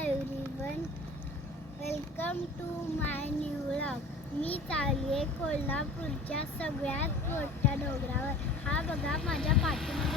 Everyone welcome to my new blog मी चालली आहे कोल्हापूरच्या सगळ्यात मोठ्या डोंगरावर. हा बघा माझ्या पाठीमध्ये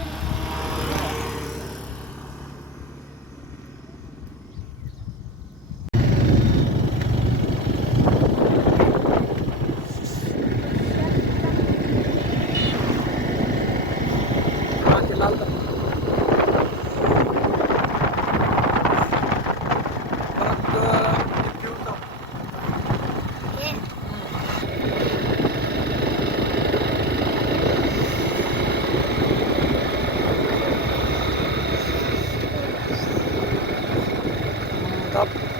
up.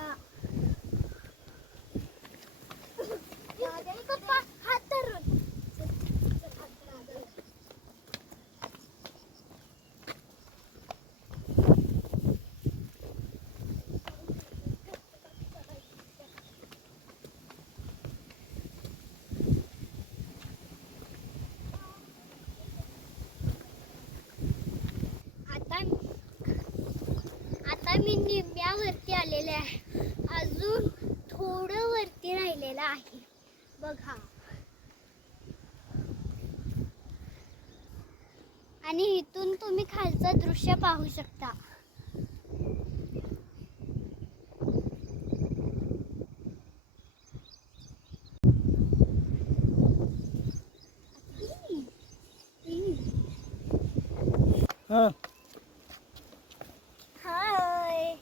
बघा पप्पा हात धरून आता आता मी निम्म्यावरती आलेले आहे अजून थोडं केलेला आहे. बघा. आणि इथून तुम्ही खालचं दृश्य पाहू शकता हा. हाय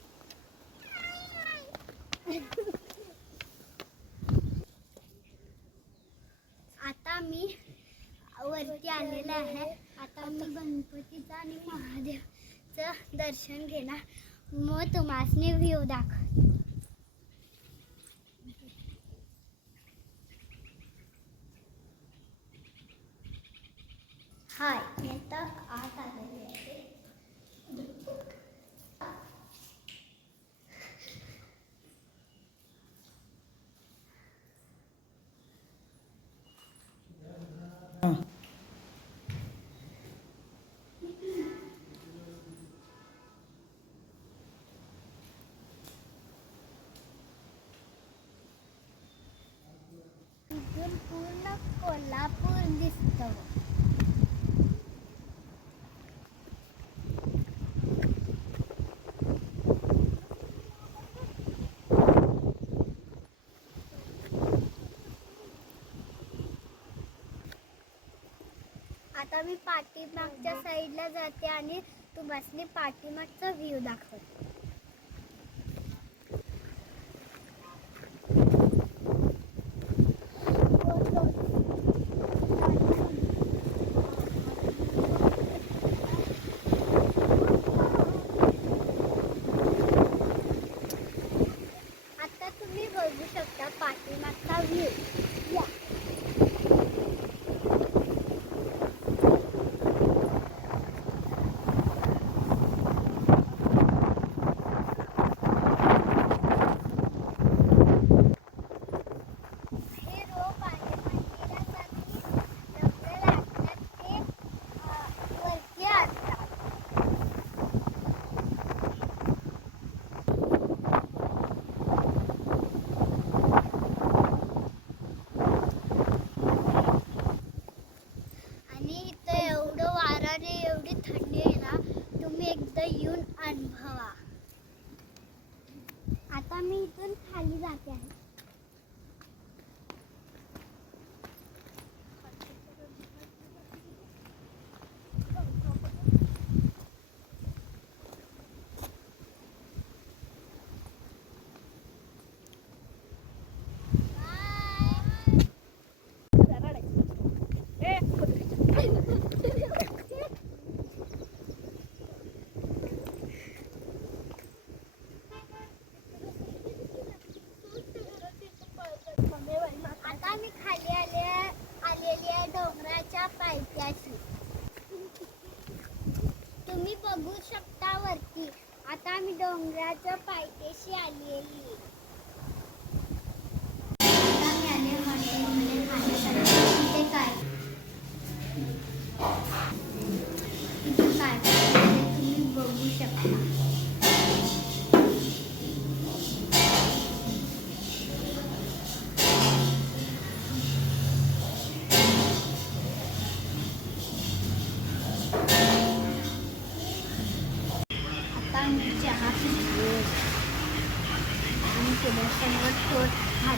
आता मी वरती आलेला आहे. आता मी गणपतीचं आणि महादेवचं दर्शन घेणार. मग तुम्हाला व्ह्यू दाखव. हाय मी आता आत आलेले आहे हा. पूर्ण कोल्हापूर दिसतं. आता मी पाठीमागच्या साईडला जाते आणि तू बसली पाठीमागचा व्ह्यू दाखवते आता तुम्ही बघू शकता पाठीमागचा व्ह्यू या हे रोप आहे मंदिरासाठी डबडं लागतात ते अं, वरती आणतात आणि इथं एवढं वाराने एवढी थंडी आहे ना तुम्ही एकदा येऊन अनुभवा आता मी इथून खाली जाते आहे रस्त्याची तुम्ही बघू शकता वरती. आता मी डोंगराच्या पायथ्याशी आलेली. आता मी आले हॉटेलमध्ये मी चहा